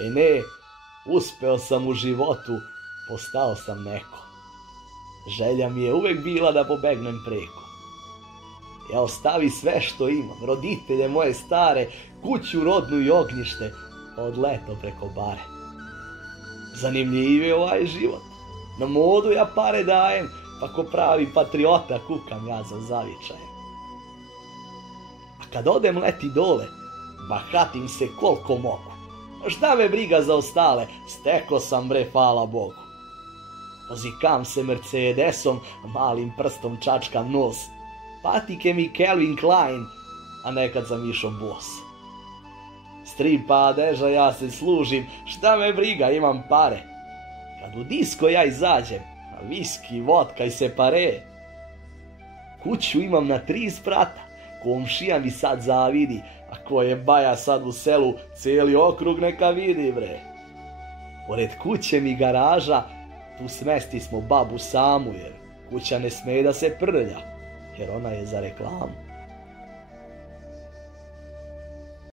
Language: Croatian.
E ne, uspeo sam u životu, postao sam neko. Želja mi je uvek bila da pobegnem preko. Ja ostavi sve što imam, roditelje moje stare, kuću rodnu i ognjište, odleto preko bare. Zanimljiv je ovaj život, na modu ja pare dajem, pa ko pravi patriota kukam ja za zavičajem. A kad odem leti dole, bahatim se koliko mogu. Šta me briga za ostale, steko sam bre, hvala Bogu. Ozikam se Mercedesom, malim prstom čačkam nos. Patike mi Calvin Klein, a nekad sam išao bos. Stripa deža ja se služim, šta me briga, imam pare. Kad u disko ja izađem, a viski, vodka i separe. Kuću imam na 3 sprata, komšija mi sad zavidi, a ko je baja sad u selu, cijeli okrug neka vidi bre. Pored kuće mi garaža, tu smesti smo babu samu, jer kuća ne sme da se prlja, jer ona je za reklamu.